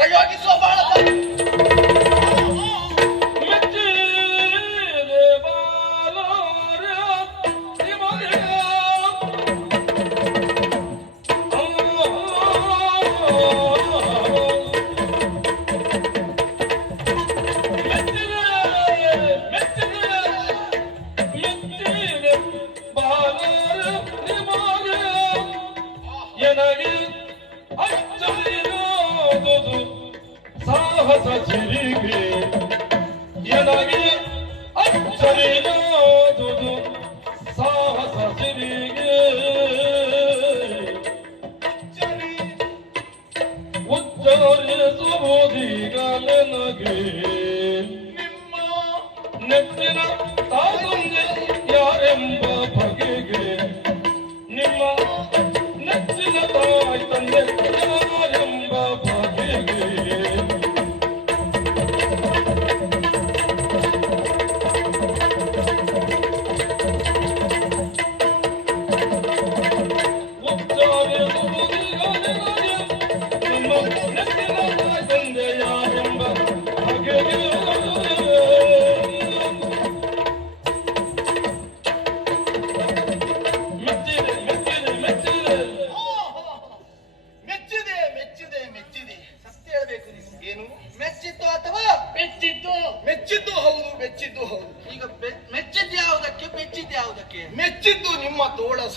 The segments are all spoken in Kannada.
Melhor que sou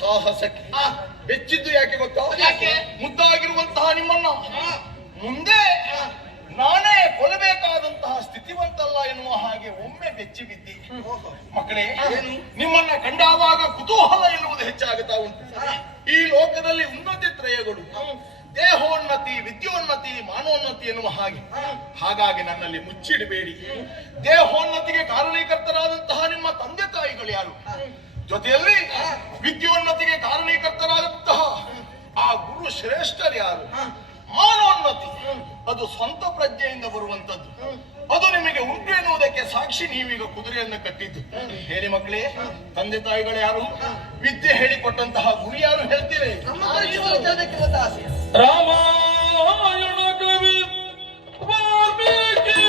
ಸಾಹಸಕ್ಕೆ. ಹೆಚ್ಚಿದ್ದು ಯಾಕೆ ಗೊತ್ತಾ? ಯಾಕೆ? ಮುದ್ದಾಗಿರುವಂತಹ ನಿಮ್ಮನ್ನ. ಮುಂದೆ ನಾನೇ ಕೊಲ್ಲಬೇಕಾದಂತಹ ಸ್ಥಿತಿವಂತಲ್ಲ ಎನ್ನುವ ಹಾಗೆ ಒಮ್ಮೆ ಬೆಚ್ಚಿ ಬಿದ್ದಿ. ಮಕ್ಕಳೇ ನಿಮ್ಮನ್ನ ಕಂಡಾವಾಗ ಕುತೂಹಲ ಎನ್ನುವುದು ಹೆಚ್ಚಾಗುತ್ತಾ ಉಂಟು. ಈ ಲೋಕದಲ್ಲಿ ಉನ್ನತಿ ತ್ರಯಗಳು. ದೇಹೋನ್ನತಿ ವಿದ್ಯೋನ್ನತಿ ಮಾನೋನ್ನತಿ ಎನ್ನುವ ಹಾಗೆ. ಹಾಗಾಗಿ ನನ್ನಲ್ಲಿ ಮುಚ್ಚಿಡಬೇಡಿ. ದೇಹೋನ್ನತಿಗೆ ಕಾರಣೀಕರ್ತರಾದಂತಹ ನಿಮ್ಮ ತಂದೆ ತಾಯಿಗಳು ಯಾರು? ಜೊತೆಯಲ್ಲಿ ವಿದ್ಯೋನ್ನತಿಗೆ ಕಾರಣೀಕರ್ತರಾದಂತಹ ಆ ಗುರು ಶ್ರೇಷ್ಠರು ಯಾರು? ಮಾನೋನ್ನತಿ ಅದು ಸ್ವಂತ ಪ್ರಜ್ಞೆಯಿಂದ ಬರುವಂತದ್ದು. ಅದು ನಿಮಗೆ ಉಂಟು ಎನ್ನುವುದಕ್ಕೆ ಸಾಕ್ಷಿ ನೀವೀಗ ಕುದುರೆಯನ್ನು ಕಟ್ಟಿದ್ದು. ಹೇಳಿ ಮಕ್ಕಳೇ, ತಂದೆ ತಾಯಿಗಳು ಯಾರು? ವಿದ್ಯೆ ಹೇಳಿಕೊಟ್ಟಂತಹ ಗುರಿ ಯಾರು ಹೇಳ್ತೀರಿ? ರಾಮಾಯಣ ಕವಿ ವಾಲ್ಮೀಕಿ!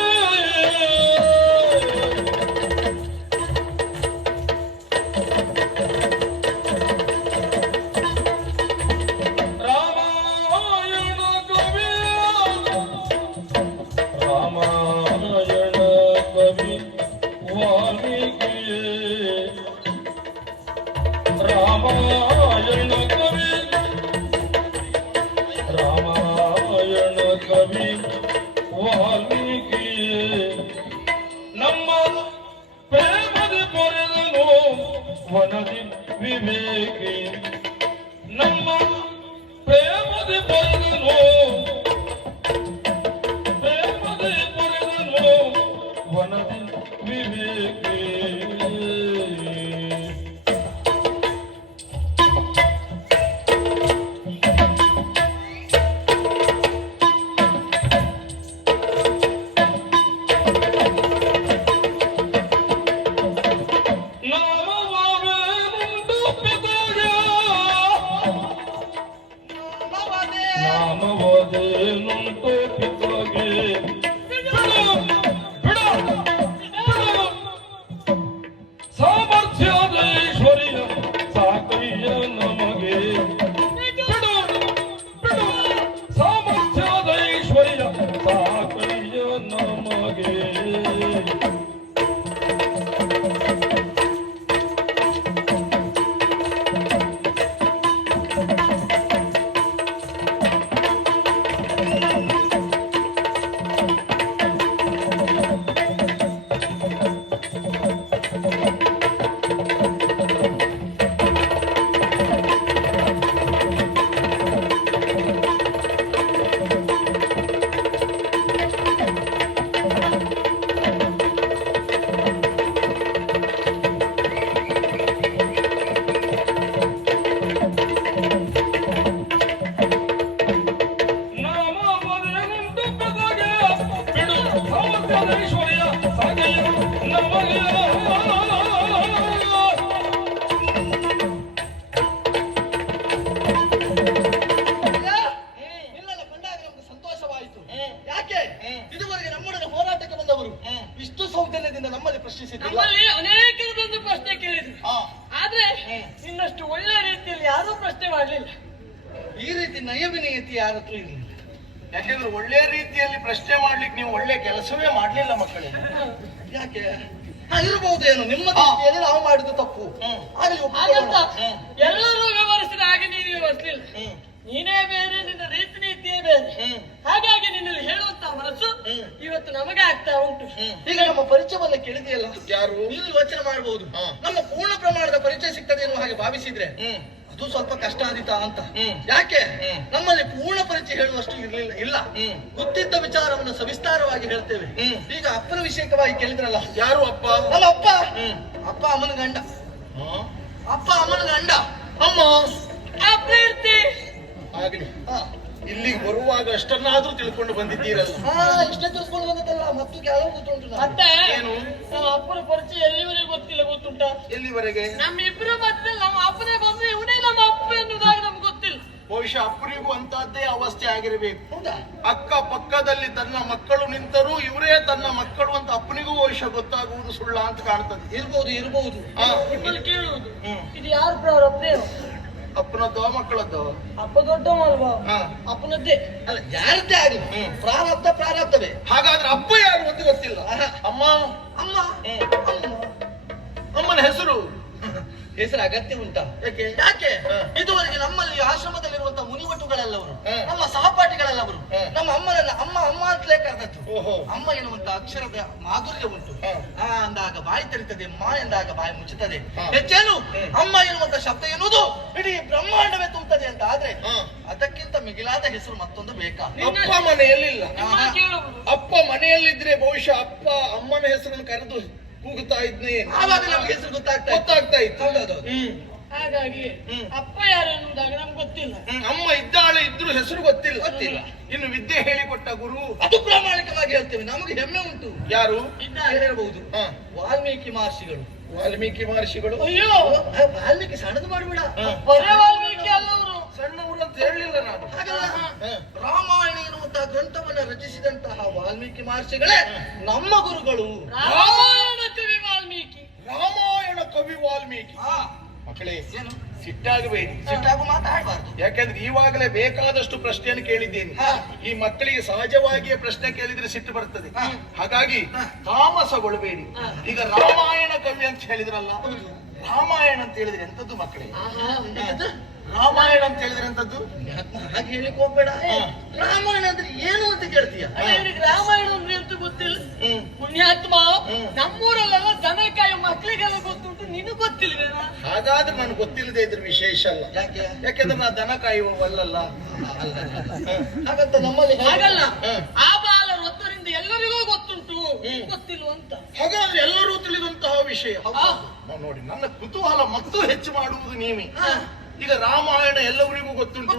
ರಾಮಾಯಣ ನಮ್ಮಲ್ಲಿ ಪ್ರಶ್ನಿಸಿದ್ರು ನಮ್ಮಲ್ಲಿ ಅನೇಕರು ಬಂದು ಪ್ರಶ್ನೆ ಕೇಳಿದ್ರು. ಆದ್ರೆ ಇನ್ನಷ್ಟು ಒಳ್ಳೆ ರೀತಿಯಲ್ಲಿ ಯಾರೂ ಪ್ರಶ್ನೆ ಮಾಡಲಿಲ್ಲ. ಈ ರೀತಿ ನಯವಿನಯತಿ ಯಾರ ಹತ್ರ ಇರಲಿಲ್ಲ ಯಾಕೆಂದ್ರೆ ಒಳ್ಳೆ ರೀತಿಯಲ್ಲಿ ಪ್ರಶ್ನೆ ಮಾಡ್ಲಿಕ್ಕೆ ನೀವು ಒಳ್ಳೆ ಕೆಲಸವೇ ಮಾಡ್ಲಿಲ್ಲ ಮಕ್ಕಳೇ. ಯಾಕೆ? ಹಾ ಇರಬಹುದೇನು? ನಿಮ್ಮ ಹಾ. ದೃಷ್ಟಿಯಲ್ಲಿ ನಾವು ಮಾಡಿದ್ದು ತಪ್ಪು. ಹ್ಮ್. ಆಗಲಿ ಹಾಗಂತ ಒಪ್ಪಿಕೊಳ್ಳೋಣ. ಹ್ಮ್. ಎಲ್ಲರೂ ವ್ಯವಹರಿಸಿದ ಹಾಗೆ ನೀನು ವ್ಯವಹರಿಸಲಿಲ್ಲ. ಹ್ಮ್. ನೀನೇ ಬೇರೆ ನಿನ್ನ ರೀತಿ ನೀತಿಯೇ ಬೇರೆ. ಹ್ಮ್. ಹಾಗಾಗಿ ನಿನ್ನಲ್ಲಿ ಹೇಳುವಂತ ಮನಸ್ಸು ಇವತ್ತು ನಮಗೆ ಆಗ್ತಾ ಉಂಟು. ಈಗ ನಮ್ಮ ಪರಿಚಯವನ್ನ ಕೇಳಿದೆಯಲ್ಲ? ಯಾರು? ನೀನು ಯೋಚನೆ ಮಾಡಬಹುದು ನಮ್ಮ ಪೂರ್ಣ ಪ್ರಮಾಣದ ಪರಿಚಯ ಸಿಗ್ತದೆ ಎನ್ನುವ ಹಾಗೆ ಭಾವಿಸಿದ್ರೆ ಅದು ಸ್ವಲ್ಪ ಕಷ್ಟ ಆದಿತ ಅಂತ. ಯಾಕೆ? ನಮ್ಮಲ್ಲಿ ಪೂರ್ಣ ಪರಿಚಯ ಹೇಳುವಷ್ಟು ಇರಲಿಲ್ಲ ಇಲ್ಲ. ಗೊತ್ತಿದ್ದ ವಿಚಾರವನ್ನು ಸವಿಸ್ತಾರವಾಗಿ ಹೇಳ್ತೇವೆ. ಈಗ ಅಪ್ಪನ ವಿಷಯಕವಾಗಿ ಕೇಳಿದ್ರಲ್ಲ? ಯಾರು ಅಪ್ಪ? ಅಲ್ಲ ಅಪ್ಪ? ಅಪ್ಪ ಅಮ್ಮನ ಗಂಡ? ಅಪ್ಪ ಅಮ್ಮನ ಗಂಡ. ಅಮ್ಮ. ಆಗ್ಲಿ ಹಾ. ಇಲ್ಲಿಗೆ ಬರುವಾಗ ಅಷ್ಟನ್ನಾದ್ರೂ ತಿಳ್ಕೊಂಡು ಬಂದಿದ್ದೀರಲ್ಲ. ಹಾ ಇಷ್ಟೇ ತಿಳ್ಕೊಂಡು ಬಂದದಲ್ಲ ಮತ್ತು ಕೆಲವು ಗೊತ್ತುಂಟು. ಮತ್ತೆ? ಏನು? ನಮ್ಮ ಅಪ್ಪನ ಪರಿಚಯ ಎಲ್ಲಿವರೆಗೆ ಗೊತ್ತಿಲ್ಲ ಗೊತ್ತುಂಟ? ಎಲ್ಲಿವರೆಗೆ? ನಮ್ಮಿಬ್ಬರ ಮತ್ತೆ ನಮ್ಮ ಅಪ್ಪನೇ ಬಂದ್ರೆ ಇವನೇ ನಮ್ಮ ಅಪ್ಪ ಎನ್ನುವುದಾಗಿ ನಮ್ಗೆ ಗೊತ್ತಿಲ್ಲ. ಬಹುಶಃ ಅಪ್ಪರಿಗೂ ಅಂತದ್ದೇ ಅವಸ್ಥೆ ಆಗಿರಬೇಕು. ಹೌದಾ? ಅಕ್ಕ ಪಕ್ಕದಲ್ಲಿ ತನ್ನ ಮಕ್ಕಳು ನಿಂತರೂ ಇವರೇ ತನ್ನ ಮಕ್ಕಳು ಅಂತ ಅಪ್ಪನಿಗೂ ಬಹುಶಃ ಗೊತ್ತಾಗುವುದು ಸುಳ್ಳ ಅಂತ ಕಾಣ್ತದೆ. ಇರ್ಬೋದು ಇರ್ಬೋದು. ಇದು ಯಾರು ಪ್ರಾರಬ್ಧ ಅಪ್ಪನದ್ದೋ ಮಕ್ಕಳದ್ದು? ಅಪ್ಪ ದೊಡ್ಡ ಅಲ್ವಾ ಹಾ. ಅಪ್ಪನದ್ದೇ. ಅಲ್ಲ ಯಾರದ್ದೇ ಆಗಲಿ. ಪ್ರಾರಬ್ಧ ಪ್ರಾರಬ್ಧವೇ. ಹಾಗಾದ್ರೆ ಅಪ್ಪ ಯಾರು ಅಂತ ಗೊತ್ತಿಲ್ಲ? ಅಮ್ಮ? ಅಮ್ಮ. ಅಮ್ಮನ ಹೆಸರು? ಹೆಸರು ಅಗತ್ಯ ಉಂಟಾ? ಯಾಕೆ? ಯಾಕೆ ಇದುವರೆಗೆ ನಮ್ಮಲ್ಲಿ ಆಶ್ರಮದಲ್ಲಿರುವಂತಹ ಮುನಿವಟುಗಳೆಲ್ಲವರು. ನಮ್ಮ ಸಹಪಾಠಿಗಳೆಲ್ಲವರು. ನಮ್ಮ ಅಮ್ಮನನ್ನ ಅಮ್ಮ ಅಮ್ಮ ಅಂತಲೇ ಕರೆದದ್ದು. ಅಮ್ಮ ಎನ್ನುವಂತ ಅಕ್ಷರದ ಮಾಧುರ್ಯ ಉಂಟು. ಆ ಅಂದಾಗ ಬಾಯಿ ತೆರಿತದೆ ಮಾ ಎಂದಾಗ ಬಾಯಿ ಮುಚ್ಚುತ್ತದೆ. ಹೆಚ್ಚೇನು? ಅಮ್ಮ ಎನ್ನುವಂತ ಶಬ್ದ ಎನ್ನುವುದು ಇಡೀ ಬ್ರಹ್ಮಾಂಡವೇ ತುಂಬುತ್ತದೆ ಅಂತ ಆದ್ರೆ ಅದಕ್ಕಿಂತ ಮಿಗಿಲಾದ ಹೆಸರು ಮತ್ತೊಂದು ಬೇಕಾ? ಅಪ್ಪ ಮನೆಯಲ್ಲಿಲ್ಲ. ಅಪ್ಪ ಮನೆಯಲ್ಲಿದ್ರೆ ಬಹುಶಃ ಅಪ್ಪ ಅಮ್ಮನ ಹೆಸರನ್ನು ಕರೆದು ಕೂಗುತ್ತಾ ಇದ್ನೇ. ಆವಾಗ ನಮ್ಗೆ ಹೆಸರು ಗೊತ್ತಾಗ್ತಾ. ಗೊತ್ತಾಗ್ತಾ ಇತ್ತು. ಹ್ಮ್. ಹಾಗಾಗಿ ಅಪ್ಪ ಯಾರು ಎನ್ನುವುದಾಗ ನಮ್ಗೆ ಗೊತ್ತಿಲ್ಲ. ಅಮ್ಮ ಇದ್ದಾಳೆ ಇದ್ರು ಹೆಸರು ಗೊತ್ತಿಲ್ಲ. ಗೊತ್ತಿಲ್ಲ. ಇನ್ನು ವಿದ್ಯೆ ಹೇಳಿಕೊಟ್ಟ ಗುರು. ಅದು ಪ್ರಾಮಾಣಿಕವಾಗಿ ಹೇಳ್ತೇವೆ. ನಮಗೆ ಹೆಮ್ಮೆ ಉಂಟು. ಯಾರು? ಇದ್ದ ಹೇಳಬಹುದು. ವಾಲ್ಮೀಕಿ ಮಹರ್ಷಿಗಳು. ವಾಲ್ಮೀಕಿ ಮಹರ್ಷಿಗಳು? ಅಯ್ಯೋ! ವಾಲ್ಮೀಕಿ ಸಣ್ಣದು ಮಾಡಬೇಡ. ಬರೇ ವಾಲ್ಮೀಕಿ ಅಲ್ಲವರು. ಸಣ್ಣವರು ಅಂತ ಹೇಳಲಿಲ್ಲ ನಾನು. ರಾಮಾಯಣ ಎನ್ನುವಂತಹ ಗ್ರಂಥವನ್ನ ರಚಿಸಿದಂತಹ ವಾಲ್ಮೀಕಿ ಮಹರ್ಷಿಗಳೇ ನಮ್ಮ ಗುರುಗಳು. ರಾಮಾಯಣ ಕವಿ ವಾಲ್ಮೀಕಿ ರಾಮಾಯಣ ಕವಿ ವಾಲ್ಮೀಕಿ. ಮಕ್ಕಳೇ ಸಿಟ್ಟಾಗಬೇಡಿ. ಸಿಟ್ಟಾಗು ಮಾತಾಡಬಾರ್ದು. ಯಾಕಂದ್ರೆ ಈವಾಗಲೇ ಬೇಕಾದಷ್ಟು ಪ್ರಶ್ನೆಯನ್ನು ಕೇಳಿದ್ದೇನೆ. ಹಾ. ಈ ಮಕ್ಕಳಿಗೆ ಸಹಜವಾಗಿಯೇ ಪ್ರಶ್ನೆ ಕೇಳಿದ್ರೆ ಸಿಟ್ಟು ಬರ್ತದೆ. ಹಾಗಾಗಿ. ತಾಮಸಗೊಳ್ಬೇಡಿ. ಈಗ ರಾಮಾಯಣ ಕವಿ ಅಂತ ಹೇಳಿದ್ರಲ್ಲ? ರಾಮಾಯಣ ಅಂತ ಹೇಳಿದ್ರೆ ಎಂತದ್ದು ಮಕ್ಕಳೇ? ರಾಮಾಯಣ ಅಂತ ಹೇಳಿದ್ರೆ ಎಂತದ್ದು ಹಾಗೆ ಹೇಳಿಕ್ ಹೋಗ್ಬೇಡ. ರಾಮಾಯಣ ಅಂದ್ರೆ ಏನು ಅಂತ ಕೇಳ್ತೀಯ? ರಾಮಾಯಣ ಅಂದ್ರೆ ಪುಣ್ಯಾತ್ಮ? ನಮ್ಮೂರಲ್ಲ ನಮ್ಮೂರಲ್ಲೆಲ್ಲ ದನ ಕಾಯಿ ಮಕ್ಳಿಗೆಲ್ಲ ಗೊತ್ತುಂಟು ನಿನಗೆ ಗೊತ್ತಿಲ್ಲ ಹಾಗಾದ್ರೆ ನನಗೆ ಗೊತ್ತಿಲ್ಲದೆ ಇದ್ರ ವಿಶೇಷ ಅಲ್ಲ. ಯಾಕೆ? ಯಾಕೆಂದ್ರೆ ನಾ ದನ ಒಲ್ಲಲ್ಲ. ಹಾಗಂತ ನಮ್ಮಲ್ಲಿ ಹೇಗೆ? ಹಾಗಲ್ಲ. ಆ ಬಾಲ ಒತ್ತರಿಂದ ಎಲ್ಲರಿಗೂ ಗೊತ್ತುಂಟು. ಗೊತ್ತಿಲ್ಲವಂತ ಗೊತ್ತಿಲ್ವಂತ ಹಾಗಾದ್ರೆ ಎಲ್ಲರೂ ತಿಳಿದಂತಹ ವಿಷಯ. ನೋಡಿ ನನ್ನ ಕುತೂಹಲ ಮತ್ತು ಹೆಚ್ಚು ಮಾಡುವುದು ನೀವೇ. ಈಗ ರಾಮಾಯಣ ಎಲ್ಲರಿಗೂ ಗೊತ್ತುಂಟು.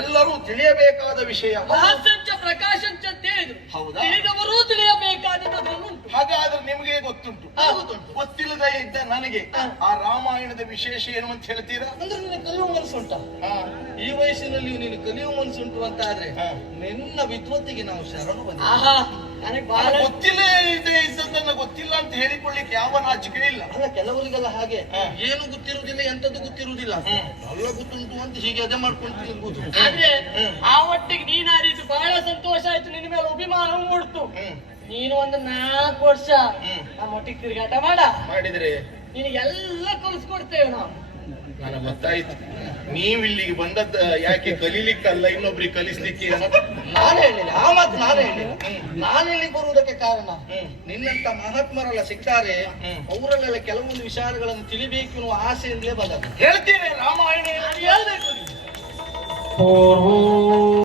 ಎಲ್ಲರೂ ತಿಳಿಯಬೇಕಾದ ವಿಷಯ. ಪ್ರಕಾಶಂಚ ಅಂತ ಹೇಳಿದ್ರು. ಹೌದಾ? ಹಾಗಾದ್ರೆ ನಿಮಗೆ ಗೊತ್ತುಂಟು. ಗೊತ್ತಿಲ್ಲದ ಇದ್ದ ನನಗೆ. ಆ ರಾಮಾಯಣದ ವಿಶೇಷ ಏನು ಅಂತ ಹೇಳ್ತೀರಾ? ಅಂದ್ರೆ ನಿನ್ನ ಕಲಿಯುವ ಮನಸ್ಸುಂಟ. ಈ ವಯಸ್ಸಿನಲ್ಲಿ ನಿನ್ನ ಕಲಿಯುವ ಮನಸ್ಸುಂಟು ಅಂತ ಆದ್ರೆ ನಿನ್ನ ವಿದ್ವತ್ತಿಗೆ ನಾವು ಶರಣು ಬಂದ ಆಹಾ. ನನಗೆ ಬಹಳ ಗೊತ್ತಿಲ್ಲ ಇದೆ ಇದ್ದದ್ದನ್ನ ಗೊತ್ತಿಲ್ಲ ಅಂತ ಹೇಳಿಕೊಳ್ಳಿಕ್ಕೆ ಯಾವ ನಾಚಿಕೆ ಇಲ್ಲ. ಅಲ್ಲ ಕೆಲವರಿಗೆಲ್ಲ ಹಾಗೆ. ಏನು ಗೊತ್ತಿರುವುದಿಲ್ಲ ಎಂತದ್ದು ಗೊತ್ತಿರುವುದಿಲ್ಲ. ಅಲ್ಲ ಎಲ್ಲ ಗೊತ್ತುಂಟು ಅಂತ ಹೀಗೆ ಅದೇ ಮಾಡ್ಕೊಂಡು ಆದ್ರೆ ಆ ಒಟ್ಟಿಗೆ ನೀನಾದೀತು ಬಹಳ ಸಂತೋಷ ಆಯ್ತು ನಿನ್ನ ಮೇಲೆ ಅಭಿಮಾನ ಮೂಡ್ತು. ನೀನು ಒಂದು ನಾಲ್ಕು ವರ್ಷ. ನಮ್ಮ ಒಟ್ಟಿಗೆ ತಿರುಗಾಟ ಮಾಡ. ಮಾಡಿದ್ರೆ? ನಿನಗೆಲ್ಲ ಕಲ್ಸ್ಕೊಡ್ತೇವೆ ನಾವು. ನನಗೆ ಗೊತ್ತಾಯ್ತು. ನೀವು ಇಲ್ಲಿಗೆ ಬಂದದ್ದ ಯಾಕೆ ಕಲೀಲಿಕ್ಕಲ್ಲ ಇನ್ನೊಬ್ರಿಗೆ ಕಲಿಸ್ಲಿಕ್ಕೆ. ನಾನು ಹೇಳಿಲ್ಲ. ಆ ಮಾತು ನಾನು ಹೇಳಿಲ್ಲ. ನಾನು ಇಲ್ಲಿ ಬರುವುದಕ್ಕೆ ಕಾರಣ. ನಿನ್ನಂತ ಮಹಾತ್ಮರೆಲ್ಲ ಸಿಗ್ತಾರೆ. ಅವರಲ್ಲೆಲ್ಲ ಕೆಲವೊಂದು ವಿಚಾರಗಳನ್ನು ತಿಳಿಬೇಕು ಅನ್ನುವ ಆಸೆಯಿಂದಲೇ ಬಂದದ್ದು. ಹೇಳ್ತೇನೆ ರಾಮಾಯಣ ಹೇಳ್ಬೇಕು.